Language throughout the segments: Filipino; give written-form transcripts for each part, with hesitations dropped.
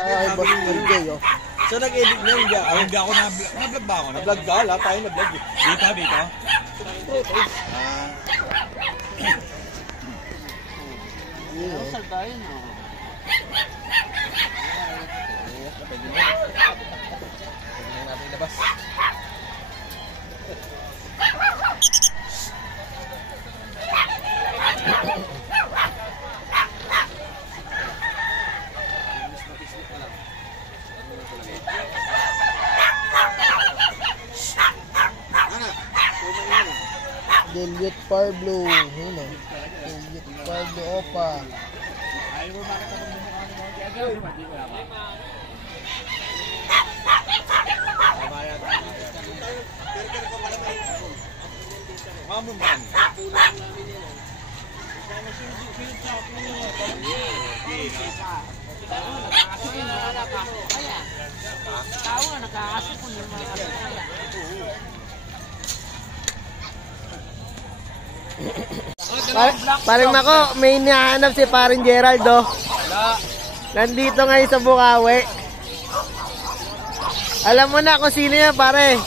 Ay, boss Jay, oh. So nag-edit niya, Hindi ako na-vlog ba ako? na-vlog ka, lahat tayo nag-vlog. Dito? Sal tayo, no? Pwede na natin ilabas. Dilute Far Blue. Yun o. Dilute Far Blue Opa. Mamuman. Parang nako, may hinahanap si paring Gerald, oh. Nandito ngayon sa Bukawi. Alam mo na kung sino yan, pare.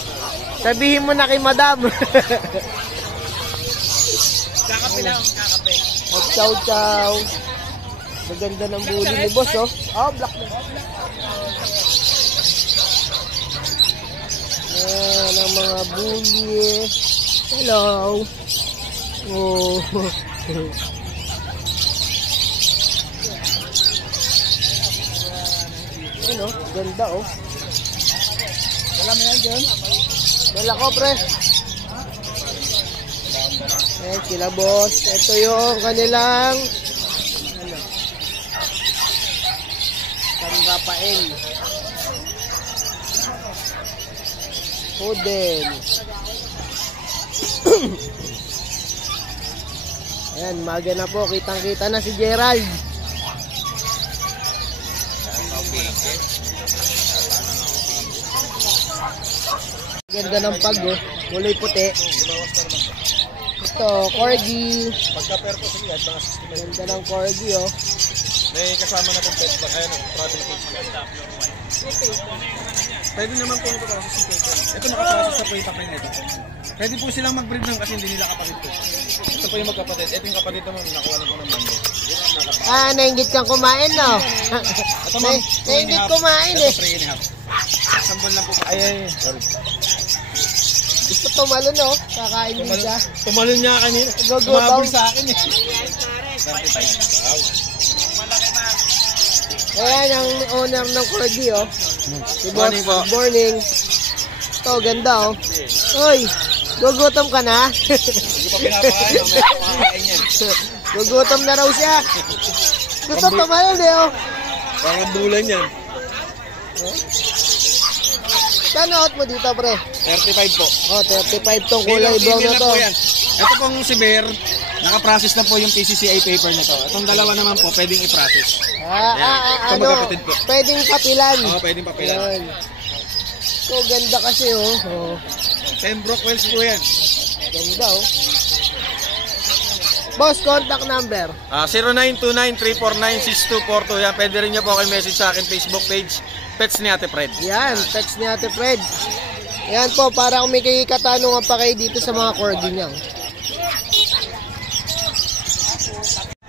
Sabihin mo na kay madam. Kakape lang, kakape. Mag-chow-chow. Maganda ng bully ni boss, oh. Oh, black na. Yan ang mga bully. Hello. Oh. Ano, ganda, oh. Wala mo yan dyan? Wala ko, pre. Eh, sila boss. Ito yung kanilang ano, Sandapael. Hoden. Ayan, maga na po. Kitang-kita na si Gerald. Ganda ng pag, oh. Kulay puti. Ito, corgi. Pagka-pair ko sa yan, mga 60 Ganda ng corgi, oh. may kasama na pong pet bag. Ayan, travel cage. Pwede naman po ito kasi si Kate. Ito nakapasok sa po yung kapatid nito. Pwede po silang mag-breed ng kasi hindi nila kapatid po. Ito po yung magkapatid. Ito yung kapatid naman, nakuha na po ng mango. Ah, nainggit kang kumain, no? Ito ma'am, Nainggit kumain, eh. Ito 3.5. Sambon lang po. Ay. Sorry. Gusto tumalon, no? Kakain din siya. Tumalon niya kanina. Gugutaw. Sa akin eh. Ayan ang owner ng corgi, oh. Si boss. Morning po. Good morning. Ito, ganda, oh. Uy, gugutom ka na? Hindi pa pinapakain. May kumakain yan. Gugutom na raw siya. Gusto tumalon, eh, oh. Parang bulan yan. Kano out mo dito, pre? 35 po. Oh, 35 tong kulay brown na to. Ito pong si Bear, naka-process na po yung PCCI paper na to. Itong dalawa naman po, pwedeng i-process. Ito Ano, magkapatid po. pwedeng kapilan. Oo, pwedeng papilan. Yan. So, ganda kasi, oh. Oh. 10 Brockwells po yan. Ganda, oh. Boss, contact number. 0929-349-6242. Yan, pwede rin nyo po kayo message sa akin Facebook page, Pets ni Ate Fred. Yan, text ni Ate Fred. Yan po, para kung may katanungan pa kayo dito sa mga corgi niya.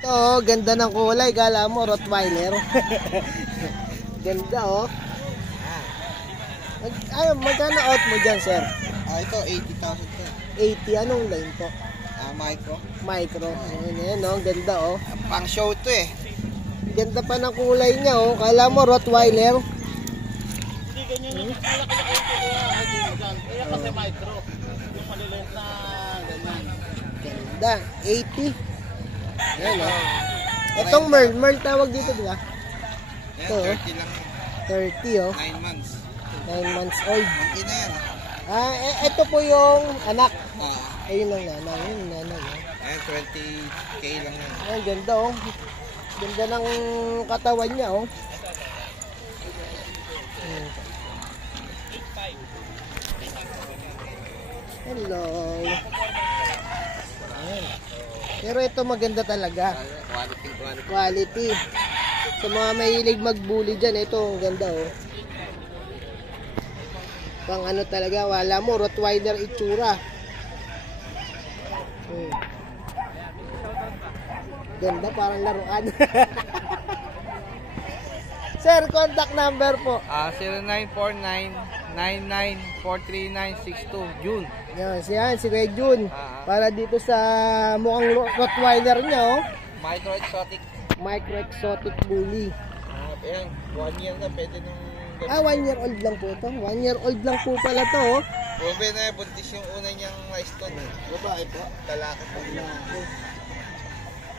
Ito, ganda ng kulay. Kala mo, Rottweiler. Ganda, oh. Magkano out mo dyan, sir? Ito, 80,000 po. 80, anong line po? Micro. Micro. Ayan, oh. Ganda, oh. Pang show to eh. Ganda pa ng kulay niya, oh. Kala mo, Rottweiler. Hindi ganyan yung malaki kaya kasi micro. Yung maliliit na ganyan. Ganda. 80. Ayan, oh. Itong Merl tawag dito, di ba? Ito, oh. 30 lang. 30, oh. 9 months. 9 months old. Ang ina yan. Ito po yung anak. Ah, Ayun ang nanay. Ayun ang nanay. ayan, 20K lang yan. Ayan, ganda, oh. Ganda ng katawan niya, oh. Hello. Ayan. Pero ito maganda talaga. Quality. Quality. Sa mga mahilig mag-bully dyan, ito, ang ganda oh. Pang ano talaga, wala mo, Rottweiler itsura. Ganda, parang laruan. Sir, contact number po. 0949-99-43962. June. Yan, si Kuya Jun. Para dito sa mukhang Rottweiler niya, oh. Micro-exotic bully. Ayan, 1 year na, pwede nung... 1 year old lang po ito. 1 year old lang po pala to, oh. Bube na, buntis yung una niyang na-stud. Babae po? Lalaki po.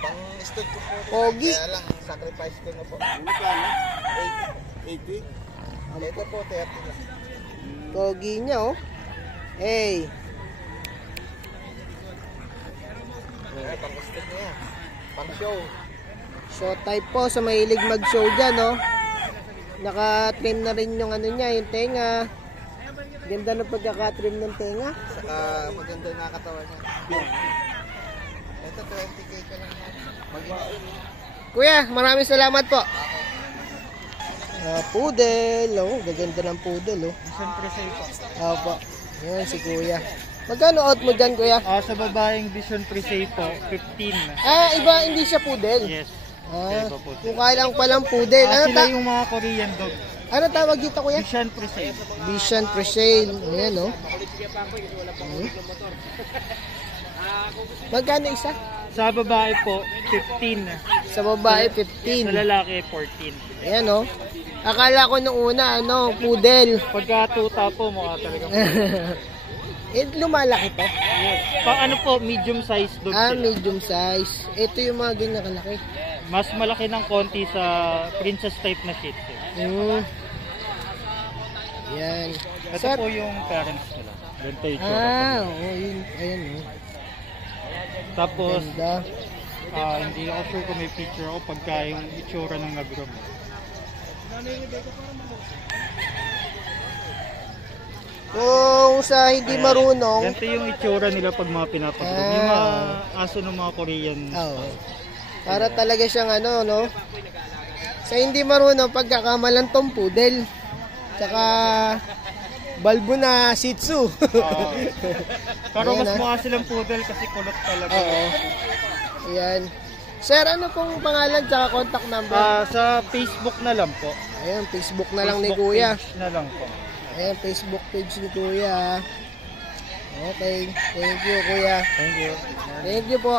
Pang-stud ko po. Pogi. Kaya lang, sacrifice ko na po. 80? Ito po, 30 na. Pogi niya, oh. Hey. Pang-stud niya. Pang-show. Show type po sa mahilig mag-show dyan, oh. Naka-trim na rin yung ano niya, yung tenga. Ganda ng pagkaka-trim ng tenga. Saka maganda yung nakatawa niya. Ito, 20k ka lang. Kuya, maraming salamat po. Poodle, oh. Gaganda ng poodle, oh. Siyempre sa'yo po. Opo. Yan si kuya. Magkano out mo dyan, kuya? Sa babaeng Vision Presay po, 15. Iba, hindi siya poodle. Yes. Mukha lang palang poodle. Sila yung mga Korean dog. Ano tawag dito, kuya? Vision Presay. Vision Presale. Ayan, oh. Magkano isa? Sa babae po, 15. Sa babae, Sa 15. lalaki, 14. Ayan, oh. Akala ko nung una, poodle. Pagka tuta po, mukha talaga. Lumalaki to. Yes. Ano po, medium size dog sila. Medium size. Ito yung mga ganyan kalaki. Mas malaki ng konti sa princess type na Shih Tzu. Yan. Ito Sir, po yung parents nila. Ganito yung tsura. yun. Ayan, oh. Tapos, Ganda. hindi ako sure kung may picture ako pagka yung itsura ng nag-groom. Kung sa hindi marunong, Ganito yung itsura nila pag mga pinapag-groom. Yung mga aso ng mga Korean. para talaga siyang no? Sa hindi marunong, pagkakamalan tong poodle. Tsaka, balbo na Shih Tzu. Pero Ayan, mas mukha silang poodle kasi kulot talaga. Ayan. Sir, ano pong pangalan tsaka contact number? Sa Facebook na lang po. Ayan, Facebook na lang ni Facebook Kuya. page na lang po. Ayan, Facebook page ni Kuya. Okay. Thank you, Kuya. Thank you. Thank you po.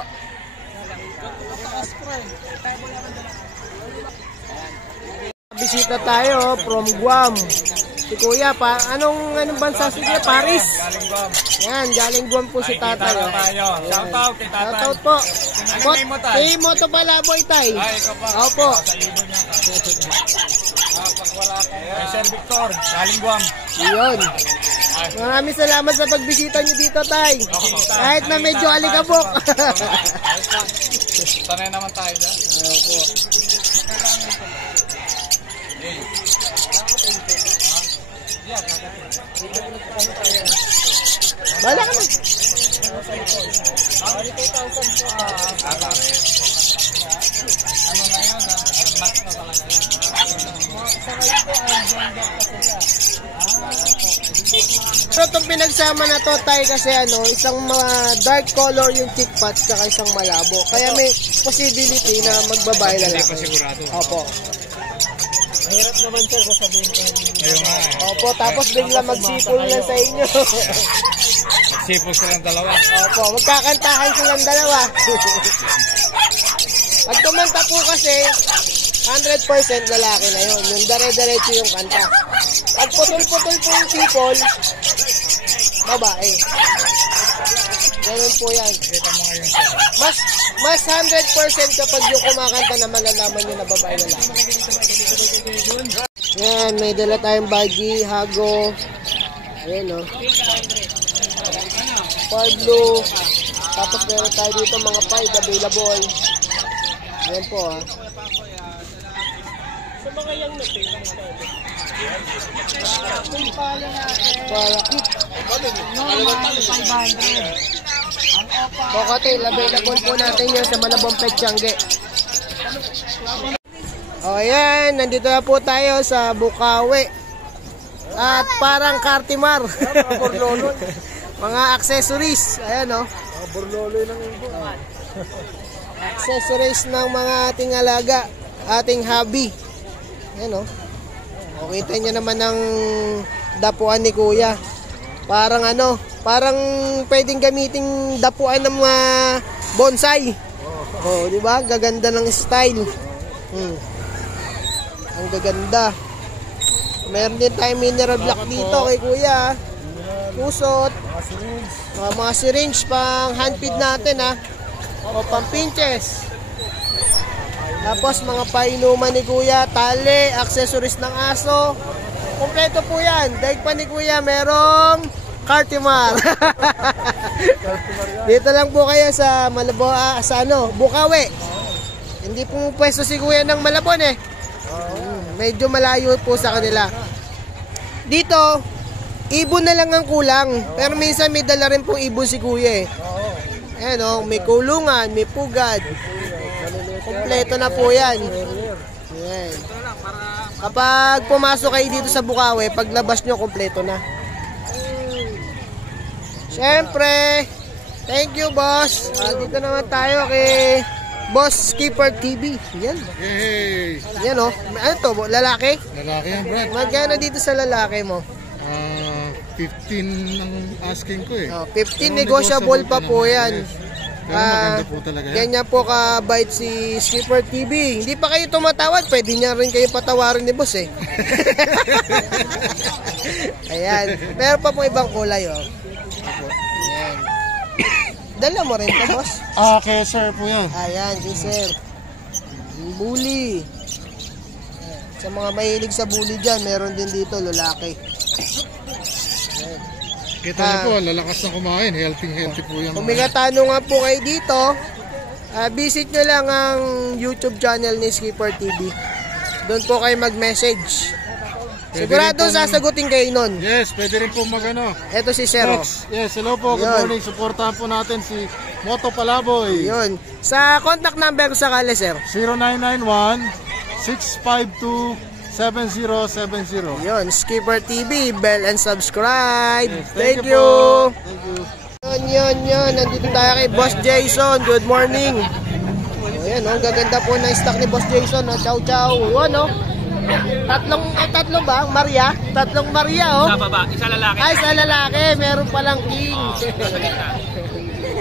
Bisita tayo from Guam. Si Kuya, anong bansa si Kuya? Paris? Galing Guam. Yan, galing Guam po si Tatay. Shout out kay Tatay. Shout out po. Anong name mo, Tay? Si Moto Palaboy, Tay. Ikaw pa. Opo. Sa ibon niya. Pag wala kayo. Sir Victor, galing Guam. Yun. Maraming salamat sa pagbisita niyo dito, Tay. Kahit na medyo alikabok. Sanay naman tayo dyan. Opo. Bala ka na. Pero itong pinagsama na to tayo kasi isang dark color yung chick patch saka isang malabo. Kaya may possibility na magbabae lalaki. Hindi pa sigurado. Opo. Hirap naman sir kung sabihin ko. Ayun nga. Opo, tapos bigla magsipol lang sa inyo. Magsipol silang dalawa. Opo, magkakantahan silang dalawa. Pag kumanta po kasi, 100% lalaki na yun. Yung dare-diretso yung kanta. Pag putol-putol po yung sipol, babae. Ganun po yan. Kita mo ngayon sir. Mas 100% kapag yung kumakanta na malalaman nyo na babae lalaki. Yan, may dala tayong baggy, hago. Ayan, Far blue. Tapos meron tayo dito mga pied available. Yan po, Sa mga yang natin, para kit. Cocktail, available po natin yan sa Malabon Pet Tiangge. O yan, nandito na po tayo sa Bukawi. At parang Cartimar. Mga accessories. Ayan o. Accessories ng mga ating alaga, ating hobby. Ayan o. O, kita nyo naman ng dapuan ni Kuya. Parang ano, parang pwedeng gamiting dapuan ng mga bonsai. O, di ba? Gaganda ng style. Ang gaganda. Meron din tayong mineral block dito kay Kuya. Pusot. Mga syringe pang hand feed natin ha. O pang pinches. Tapos mga painuman ni Kuya, tali, accessories ng aso. Kompleto po yan. Daig pa ni Kuya, merong Cartimar. Dito lang po kayo sa Malabo, sa ano, Bukawi. Hindi po pwesto si Kuya ng Malabon eh. Medyo malayo po sa kanila. Dito, ibon na lang ang kulang. Pero minsan may dala rin pong ibon si Kuya eh. Ayan o, may kulungan, may pugad. Kompleto na po yan. Ayan. Kapag pumasok kayo dito sa Bukawi, paglabas nyo, kompleto na. Siyempre, thank you boss. Dito naman tayo kay Boss Skipper TV. Yan. Hey! Yan o. Ano to? Lalaki? Lalaki yan, Brad. Magkano dito sa lalaki mo? 15 ang asking ko eh. 15 negotiable pa po yan. Pero maganda po talaga yan. Ganyan po ka-bite si Skipper TV. Hindi pa kayo tumatawad, pwede niya rin kayo patawarin ni boss eh. Ayan. Pero pa po ibang kulay oh. Ayan. Dala mo rin to boss? Kay sir po yan. Ayan, kay sir. Bully. Ayan. Sa mga mahilig sa bully dyan, meron din dito lalaki. Ayan. Kita niyo po, lalakas na kumain. Healthy po yan. Kung may katanungan nga po kayo dito, visit nyo lang ang YouTube channel ni Skipper TV. Doon po kayo mag-message. Sigurado sasagutin kayo nun. Yes, pwede rin po magano. Ito si Zero. Yes, hello po. Good morning. Supportahan po natin si Moto Palaboy. Yun. Sa contact number ko sakali, sir. 0991-652-7070. Yun, Skipper TV. Bell and subscribe. Yes, thank you. Thank you. Yun. Nandito tayo kay Boss Jason. Good morning. Ayan, gaganda po ng stock ni Boss Jason. Chow chow. Yun, Tatlong ba? Maria? Tatlong Maria, oh. Isa baba, isa lalaki. Ay, isa lalaki. Meron palang king.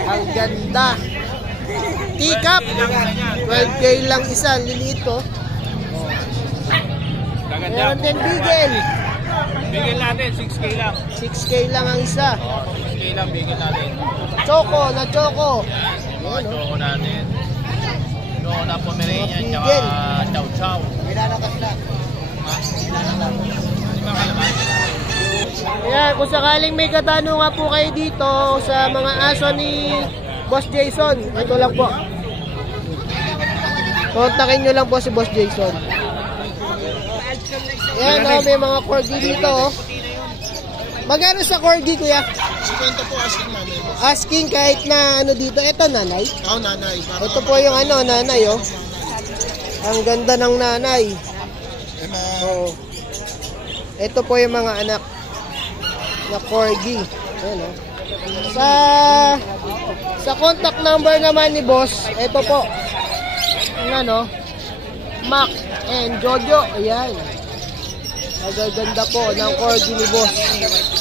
Ang ganda. Teacup. 12K lang isa. Liliit, oh. Meron din bigel. Bigyan natin, 6K lang. 6K lang ang isa. 6K lang, bigyan natin. Choco, na choco. Choco natin. Choco na Pomeranian, Bigel. tsaka chow chow. Pinalakas na. Ayan, kung sakaling may katanungan po kayo dito sa mga aso ni Boss Jason, ito lang po. Kontakin nyo lang po si Boss Jason. Ayan, may mga corgi dito. Magkano sa corgi, kuya? 50 po asking namin. Asking kahit na ano dito. Ito, nanay. Nanay. Ito po yung ano, nanay, oh. Ang ganda ng nanay. Oh. Ito po yung mga anak na corgi. Ayan, oh. Sa contact number naman ni boss, ito po. Ano, Mac and Jojo. Ayan. Magaganda po ng corgi ni boss.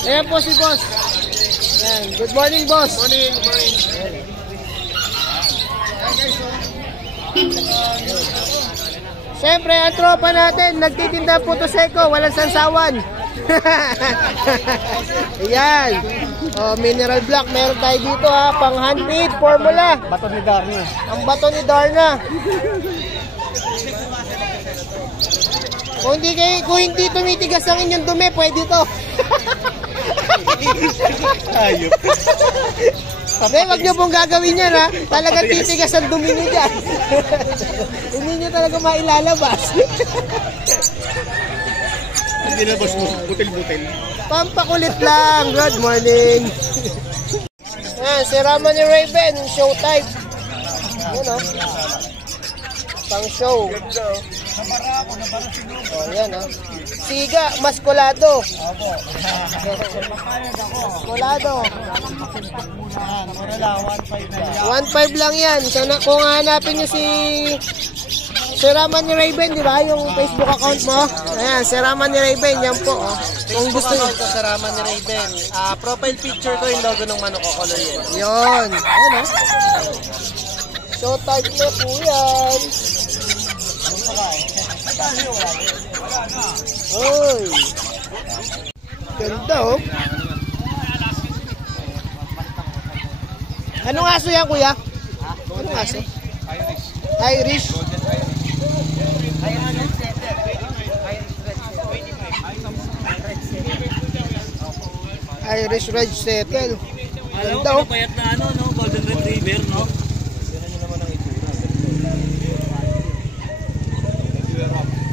Ayan po si boss. Ayan. Good morning, boss. Morning. Siyempre, ang tropa natin, nagtitinda po to seko, walang sansawan. Ayan. Mineral block, meron tayo dito ha, pang hand feed, formula. Bato ni Darna. Ang bato ni Darna. Kung hindi tumitigas ang inyong dumi, pwede to. Ayop. Hindi, wag nyo pong gagawin yan ha. Talagang titigas ang dumi nyo dyan. Hindi nyo talaga mailalabas. Hindi na boss mo, butil-butil. Pampakulit lang. Good morning. Ayan, si Rama ni Raven, show type. Ayan o. Pang show. Oh, yan oh. Siga, maskulado. Opo. Papayag ako. Maskulado. Yan, mura lang, 1.5 na yan. 1.5 lang yan. So, kung hanapin nyo si Raman ni Raven, di ba? Yung Facebook account mo. Ayan, si Raman ni Raven. Yan po. Oh. Kung gusto nyo. Ito sa Raman ni Raven. Profile picture ko yung logo ng manok ko, color yun. Yun. Ayan oh. So, type na po yan. Uy. Ganda oh. Anong aso yan, kuya? Anong aso? Irish. Irish Red Settle. Ganda oh. Payat na ano, no? Golden Retriever, no?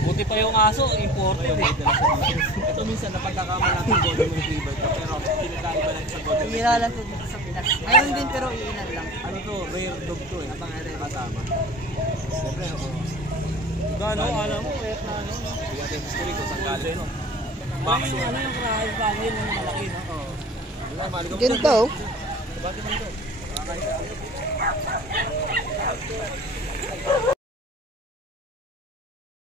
Buti pa yung aso, imported eh. Ito minsan napagkakaman natin Golden Retriever to, pero pinagkaiba lang sa Golden Retriever. Hira lang to dito sa Pinas. Mayroon din pero iilan lang. Ano to, rare dog to eh. Napang-rare. Kasama. Siyempre ako. Gano, alam mo, payat na ano, no? Hindi natin history ko, saan galing, no? Box Ano yung crocodile value yung malaki, no? Wala, maligam ko. Ganda oh. Bakit man to?